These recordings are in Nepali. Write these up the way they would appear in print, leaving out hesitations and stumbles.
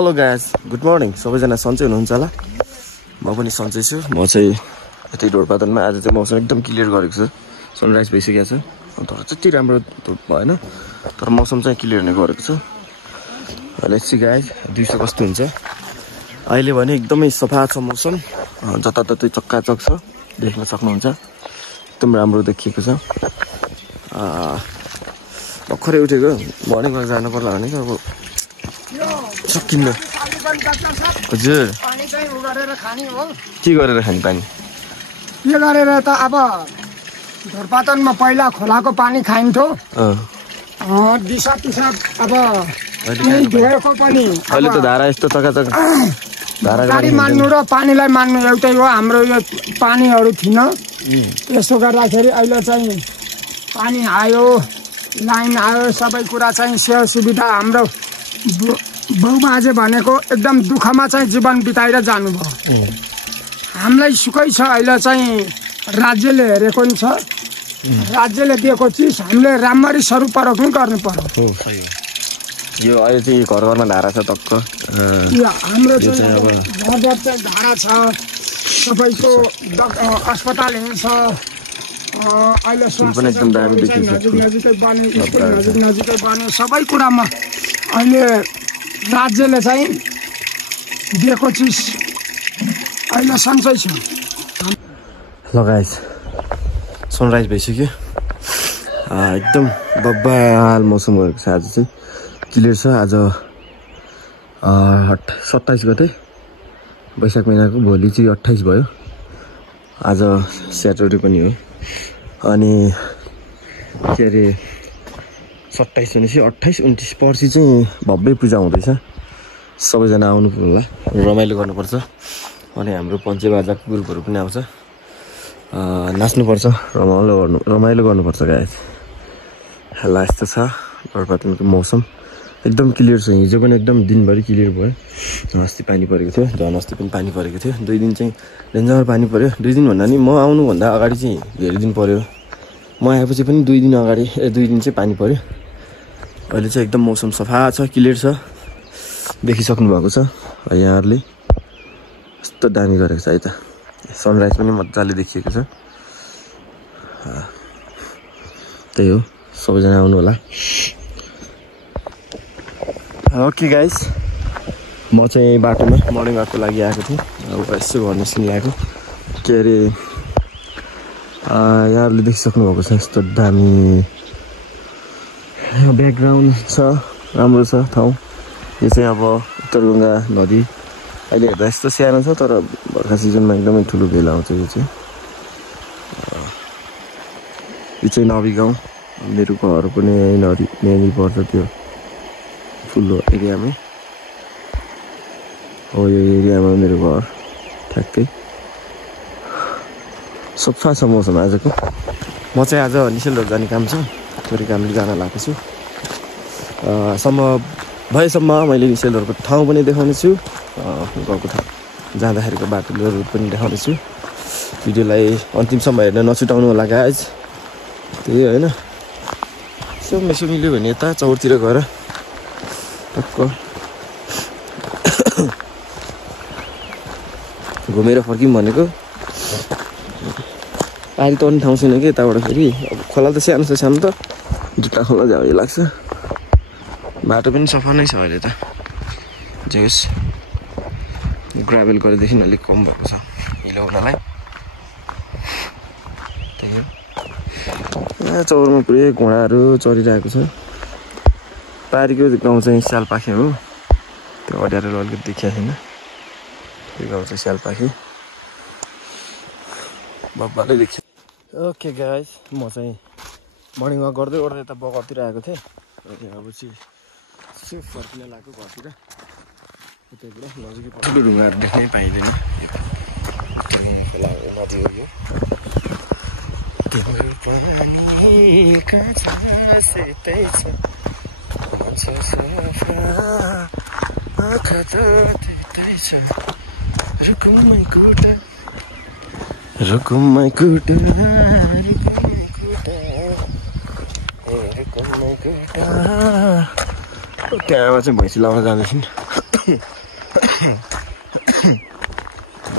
Hello guys, good morning. सबैजना सन्चै हुनुहुन्छ होला? म पनि सन्चै छु। म चाहिँ यतै ढोरपातनमा। आज चाहिँ मौसम एकदम क्लियर गरेको छ। सनराइज भइसकेको छ। तर त्यति राम्रो भएन, तर मौसम चाहिँ क्लियर नै गरेको छ। लेट्स सी गाइस, दिउँसो कस्तो हुन्छ। अहिले भने एकदमै सफा छ मौसम, जताततै चक्काचक छ, देख्न सक्नुहुन्छ। एकदम राम्रो देखिएको छ। भर्खरै उठेको, मर्निङ वाक जानु पर्ला भनेको अब सकिन्न। हजुर, पानी चाहिँ उ गरेर खाने हो। के गरेर खाने पानी? के गरेर त अब ढोरपातनमा पहिला खोलाको पानी खाइन्थ्यो। दिसा पिसाब अब धोएको पनि। अहिले त धारा यस्तो चकाचक, धारा गाडी मान्नु र पानीलाई मान्नु एउटै हो। हाम्रो यो पानीहरू थिएन, यसो गर्दाखेरि अहिले चाहिँ पानी आयो, लाइन आयो, सबै कुरा चाहिँ सेवा सुविधा। हाम्रो बाउबाजे भनेको एकदम दुःखमा चाहिँ जीवन बिताएर जानुभयो। हामीलाई सुखै छ। अहिले चाहिँ राज्यले हेरेको नि छ, राज्यले दिएको चिज हामीले राम्ररी सदुपयोग पनि गर्नु पर्यो। यो अहिले चाहिँ घर घरमा धारा छ टक्क। हाम्रो चाहिँ घर घर चाहिँ धारा छ, सबैको अस्पतालहरू छ। अहिले नजिकै बने, स्कुल नजिकै बने, सबै कुरामा अहिले राज्यले चाहिँ दिएको चिज अहिले सन्चै छ। ल गाइस, सनराइज भइसक्यो। एकदम बब्बाल मौसम भएको छ। आज चाहिँ क्लियर छ। आज 27 गते वैशाख महिनाको, भोलि चाहिँ 28 भयो। आज स्याटरडे पनि हो। अनि के अरे 27 भनेपछि 28, 29 पर्सि चाहिँ भव्य पूजा हुँदैछ। सबैजना आउनु होला, रमाइलो गर्नुपर्छ। अनि हाम्रो पञ्चेबाजाको ग्रुपहरू पनि आउँछ। नाच्नुपर्छ, रमाइलो गर्नुपर्छ गाइस। हेला यस्तो छ ढोरपातनको मौसम। एकदम क्लियर छ। हिजो पनि एकदम दिनभरि क्लियर भयो। अस्ति पानी परेको थियो, झन् अस्ति पनि पानी परेको थियो। 2 दिन चाहिँ डेन्जर पानी पऱ्यो। 2 दिन भन्दा नि म आउनुभन्दा अगाडि चाहिँ धेरै दिन पऱ्यो। म आएपछि पनि 2 दिन अगाडि 2 दिन चाहिँ पानी पऱ्यो। अहिले चाहिँ एकदम मौसम सफा छ, क्लियर छ, देखिसक्नु भएको छ यहाँहरूले। यस्तो दामी गरेको छ है त। सनराइज पनि मजाले देखिएको छ। त्यही हो, सबैजना आउनु होला। ओके गाइस, म चाहिँ बाटोमा मर्निङ वाकको लागि आएको थिएँ। अब यसो घर निस्किनु लागेको। के अरे यहाँहरूले देखिसक्नु भएको छ। यस्तो दामी ब्याकग्राउन्ड छ, राम्रो छ ठाउँ। यो चाहिँ अब उत्तरगङ्गा नदी। अहिले हेर्दा यस्तो सानो छ, तर बर्खा सिजनमा एकदमै ठुलो भेला आउँछ। यो चाहिँ नबी गाउँ। मेरो घर पनि यहीँ पर्छ, त्यो ठुलो एरियामै हो। यो एरियामा मेरो घर ठ्याक्कै। सफा छ मौसम आजको। म चाहिँ आज निसेलहरू जाने काम छ, थोरै कामले जान लागेको छु। भएसम्म मैले निसेलहरूको ठाउँ पनि देखाउने छु, गएको ठाउँ जाँदाखेरिको बाटोहरू पनि देखाउने छु। भिडियोलाई अन्तिमसम्म हेर्न नछुटाउनु होला गाइज। त्यही होइन, यसो मिल्यो भने यता चौरतिर गएर टक्क घुमेर फर्क्यौँ भनेको। पानी तर्ने ठाउँ छैन कि यताबाट। फेरि अब खोला त सानो छ, सानो त जुत्ता खोला जाऊ लाग्छ। बाटो पनि सफा नै छ अहिले त। जे होस्, ग्राभेल गरेदेखि अलिक कम भएको छ हिलाउनलाई। त्यही हो। चौरमा पुरै घोडाहरू चरिरहेको छ। पारीको गाउँ चाहिँ स्यालपाखे हो। त्यो अड्याएर अलिकति देखिएको छैन। त्यो गाउँ चाहिँ स्यालपाखे, बब्बाले देखियो। ओके गाइस, म चाहिँ मर्निङ वाक गर्दै यता बगरतिर आएको थिएँ। त्यहाँपछि सिर्फ फर्किन लागेको घरतिर। त्यहाँबाट नजिकै ठुलो ढुङ्गाहरू देख्नै पाइँदैन। नदी हो यो। त्यहाँबाट चाहिँ भैँसी लाउन जाँदैछन्।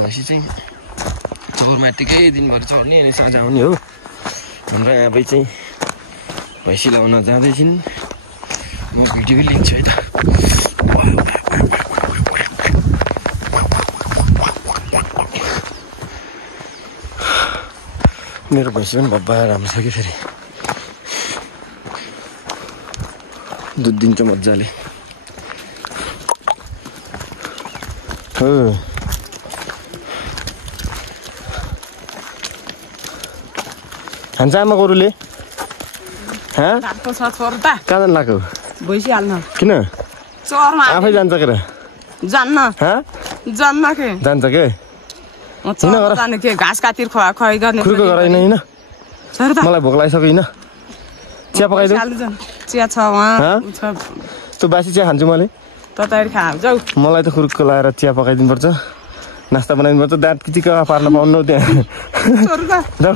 भैँसी चाहिँ चौरमाटीकै दिनभरि चढ्ने अनि साँझ आउने हो। हाम्रो आबै चाहिँ भैँसी लाउन जाँदैछिन्। म भिडियो लिन्छु है त। मेरो भैँसी पनि भब्बा राम्रो छ कि फेरि दुध दिन्छ मजाले। हो खान्छ आमा गोरुले? कहाँ जानु लाग्यो? भैँसी हाल्न। किन? चरमा आफै जान्छ के र? जान्न के जान्छ के? जाने के घाँस कातिर खुवाइ गर्ने खुर्को गराइन होइन? मलाई भोक लागिसक्यो होइन? चिया पकाइदेऊ। चिया छ वहाँ त्यो बासी चिया खान्छु मैले। ततारी खा जाऊ। मलाई त खुर्को लाएर चिया पकाइदिनुपर्छ, नास्ता बनाइदिनुपर्छ। दाँत किचिक पार्न पाउनु त्यहाँ जाऊ।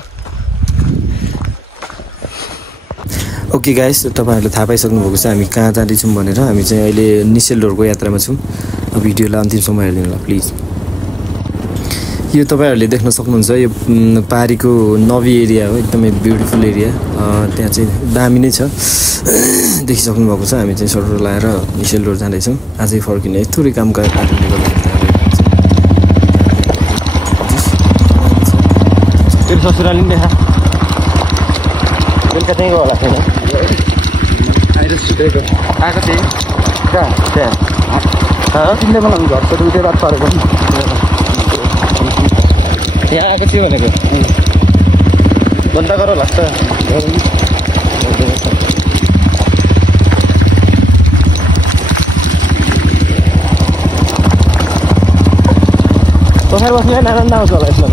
ओके गाइस, तपाईँहरूले थाहा पाइसक्नुभएको छ हामी कहाँ जाँदैछौँ भनेर। हामी चाहिँ अहिले निसेलडोरको यात्रामा छौँ। भिडियोलाई अन्तिमसम्म हेरिदिनु होला प्लिज। यो तपाईँहरूले देख्न सक्नुहुन्छ, यो पारीको नवी एरिया हो, एकदमै ब्युटिफुल एरिया। त्यहाँ चाहिँ दामी नै छ, देखिसक्नु भएको छ। हामी चाहिँ सडक लाएर निसेलडोर जाँदैछौँ। आजै फर्किने थोरै कामका कारणले गर्दाखेरि ससुराली पनि देखा बेलुका त्यहीँ गयो होला छैन आएर सुतेको आएको थिएँ कहाँ त्यहाँ तिमीले मलाई घरको दुइटै रात परेको त्यहाँ आएको थियो भनेको बन्दा गर लाग्छ। तपाईँ बस्ने आनन्द आउँछ होला यसमा त।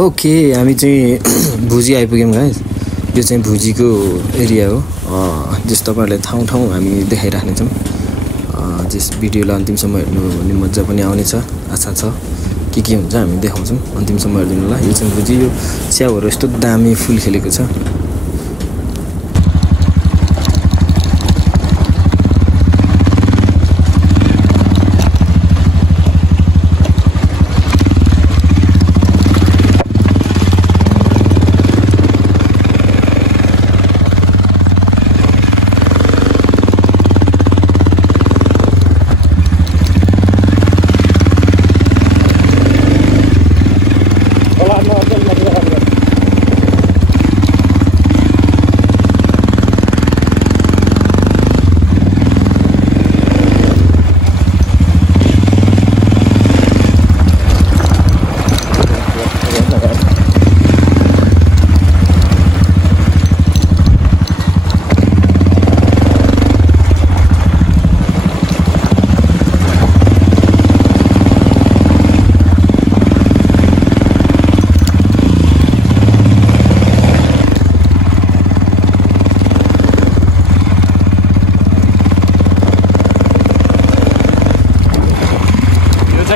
ओके, हामी चाहिँ भुजी आइपुग्यौँ गाइस। यो चाहिँ भुजीको एरिया हो। जस तपाईँहरूलाई ठाउँ ठाउँ हामी देखाइराख्नेछौँ। जस भिडियोलाई अन्तिमसम्म हेर्नु भने मजा पनि आउनेछ, आशा छ। के हुन्छ हामी देखाउँछौँ, अन्तिमसम्म हेरिदिनु होला। यो चाहिँ भुजी, यो च्याउहरू यस्तो दामी फुल खेलेको छ।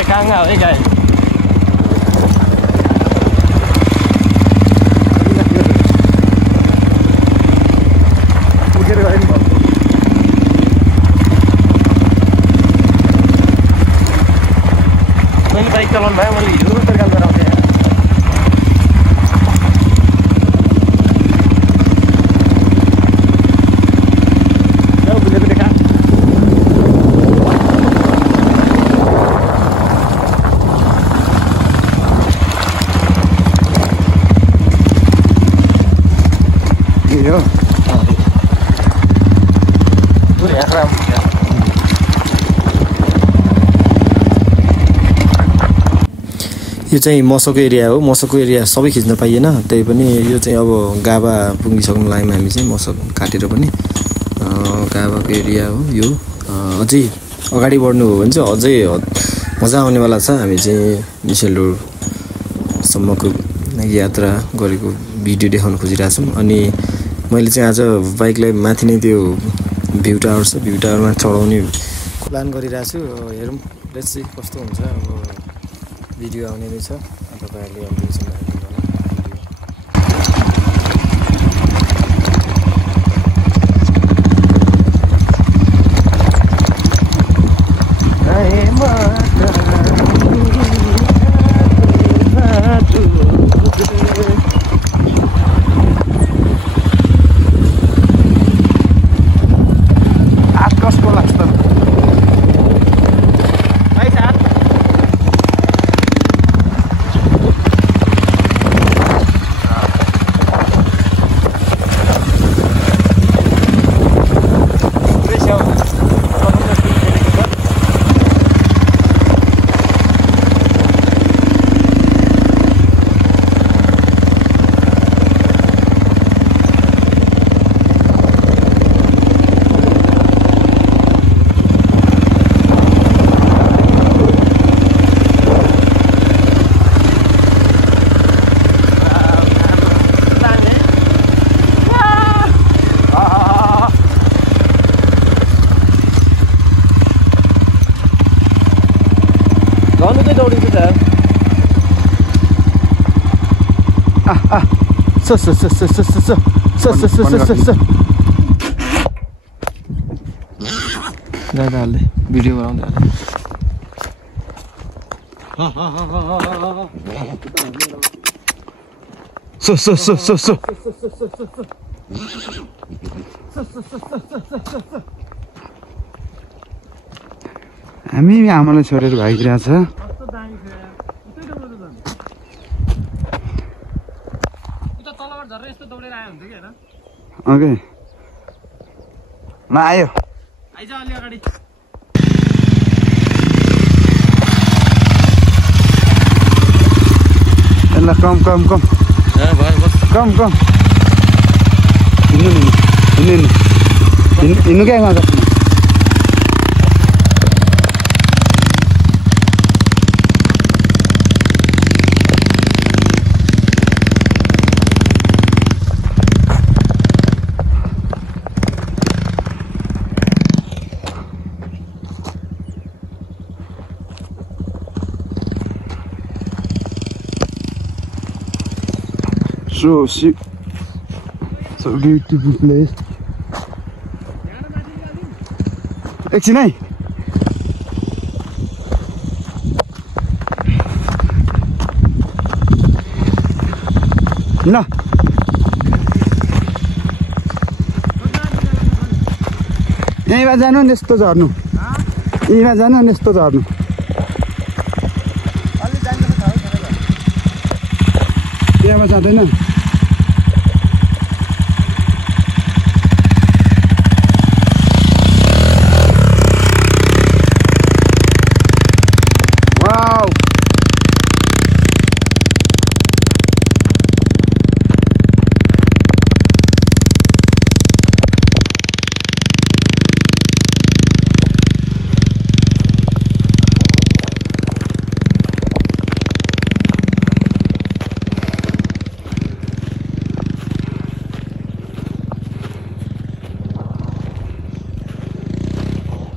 Căng nào thế kìa. Mình phải cho nó bé mà lì luôn tất cả các bạn. यो चाहिँ मसको एरिया हो। मसको एरिया सबै खिच्न पाइएन, त्यही पनि यो चाहिँ अब गाभा पुगिसक्नु लागेमा हामी चाहिँ मस काटेर पनि गाभाको एरिया हो यो। अझै अगाडि बढ्नु हो भने चाहिँ अझै मजा आउनेवाला छ। हामी चाहिँ निसेलुरसम्मको यात्रा गरेको भिडियो देखाउन खोजिरहेछौँ। अनि मैले चाहिँ आज बाइकलाई माथि नै त्यो भ्यू टावर छ, भ्यू टावरमा चढाउने प्लान गरिरहेको छु। हेरौँ लेट्स सी कस्तो हुन्छ। अब भिडियो आउने नै छ, तपाईँहरूले हेर्नुहुन्छ होला। दादाहरूले भिडियो बनाउँदा हामी आमालाई छोडेर भागिरहेछ। ओके म आयो ल कम कम कम कम कम हिँड्नु क्या मजा। So beautiful place. एकछिन है ल यहीँबाट जानु नि यस्तो झर्नु, यहीँबाट जानु नि यस्तो झर्नु। त्यहाँबाट जाँदैन।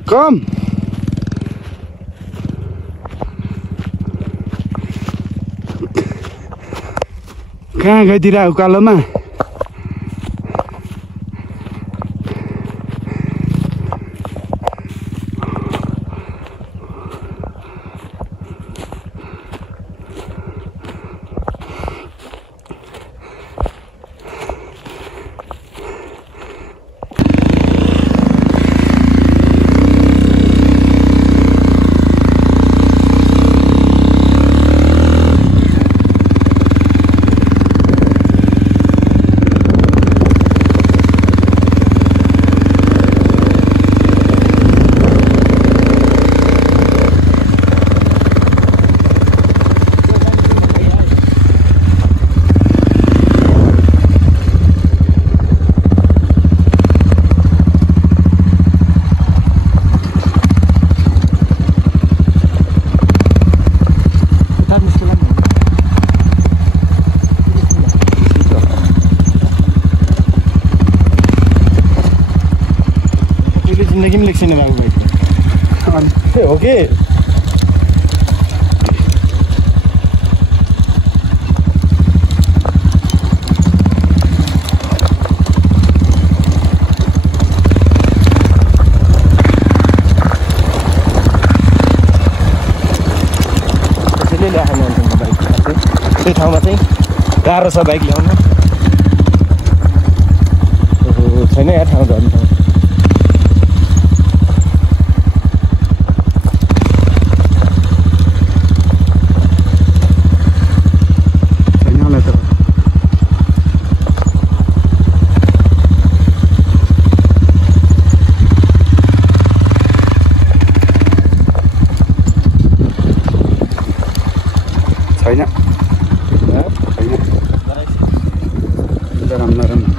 कम कहाँ गइदिएर उकालोमा ए हो कि त्यसैले ल्याएको मान्छेको बाइक त्यही ठाउँमा चाहिँ गाह्रो छ बाइक ल्याउनु छैन यहाँ ठाउँ झन् ठाउँ छैन नरम नरम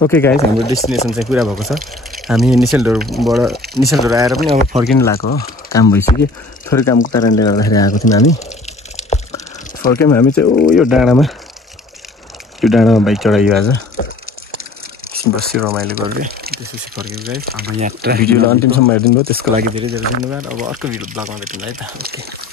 ओके गाइस हाम्रो डेस्टिनेसन चाहिँ पुरा भएको छ हामी निसेलडोर आएर पनि अब फर्किनु लागेको हो काम भइसक्यो थोरै कामको कारणले गर्दाखेरि आएको थियौँ हामी फर्क्यौँ हामी चाहिँ यो डाँडामा बाइक चढाइयो आज बसी रमाइलो गर्दै त्यसपछि फर्क्यौँ गाइस अब यात्रा भिडियोलाई अन्तिमसम्म हेरिदिनु भयो त्यसको लागि धेरै धेरै धन्यवाद अब अर्को भिडियो ब्लगमा भेटौँ है त ओके